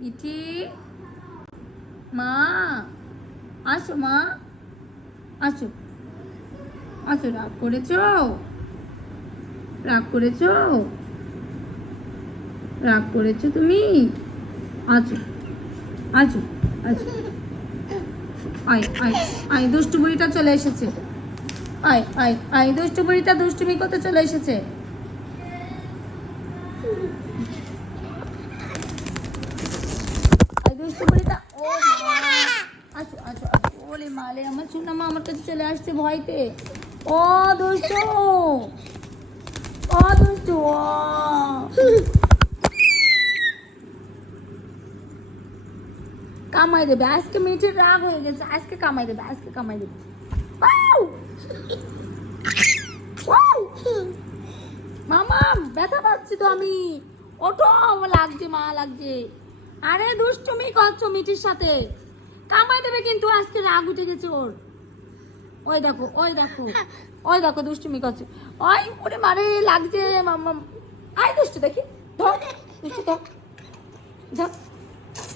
মিঠি, মা আসো, মা আসো, আসো। রাগ করেছো? রাগ করেছো? রাগ করেছো তুমি? আছো, আছো, আছো। আয় আয় আয়, দুষ্টু বুড়িটা চলে এসেছে। আয় আয় আয়, দুষ্টু বুড়িটা দুষ্টুমি করতে চলে এসেছে। আয় দুষ্টু বুড়িটা। ও মা, আসো আসো আসো। ওলে মালে, আমার সোনা মা আমার কাছে চলে আসছে ভয়তে। ও দুষ্টু, ও দুষ্টু, ও কামাই দেবে আজকে। মিঠির রাগ হয়ে গেছে, আজকে কামাই দেবে, আজকে কামাই দেবে। আউ! আউ! মামা, ব্যথা পাচ্ছি তো আমি। ওঠো, আমার লাগছে, মা লাগছে। আরে দুষ্টুমি করছো মিঠির সাথে, কামাই দেবে কিন্তু আজকে। রাগ উঠে গেছে ওর। ওই দেখো, ওই দেখো, ওই দেখো দুষ্টুমি করছে। ওই ওরে মারে, লাগছে মামা। আয় দুষ্টু, দেখি ধর, দুষ্টু ধর, যা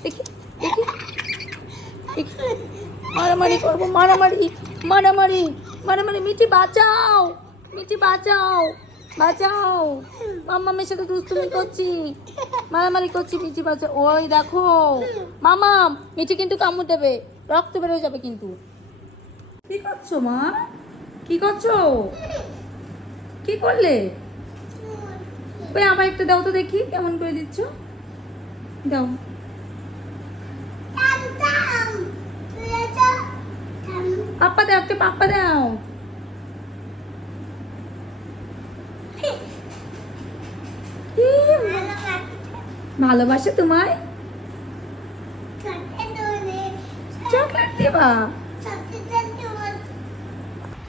দেখি, দেখি, দেখি। মারামারি করবো, মারামারি, মারামারি, মারামারি। মিঠি বাঁচাও, মিঠি বাঁচাও, বাঁচাও। মামামের সাথে দুষ্টুমি করছি, মারামারি করছি। মিঠি বাঁচাও। ওই দেখো মামা, মিঠি কিন্তু কামড় দেবে, রক্ত বেরোয় যাবে কিন্তু। কি করছো মা? কি করছো? কি করলে? ওই আমার একটা দাও তো দেখি, কেমন করে দিচ্ছ। দাও। পাপ্পা দাও, একটা পাপ্পা দাও। কি ভালোবাসে তোমায়? চকলেট দেবা?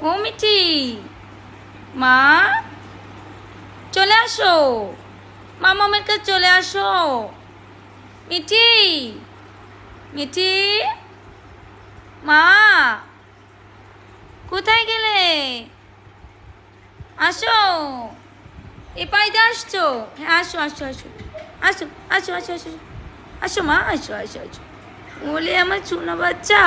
ও মিঠি, মা চলে আসো, মামামের কাছে চলে আসো। মিঠি, মিঠি, মা কোথায় গেলে? আসো, এ পাইতে আসছো? হ্যাঁ আসো আসো আসো, আসো আসো আসো আসো, আসো মা, আসো আসো আসো। বলে আমার সোনা বাচ্চা।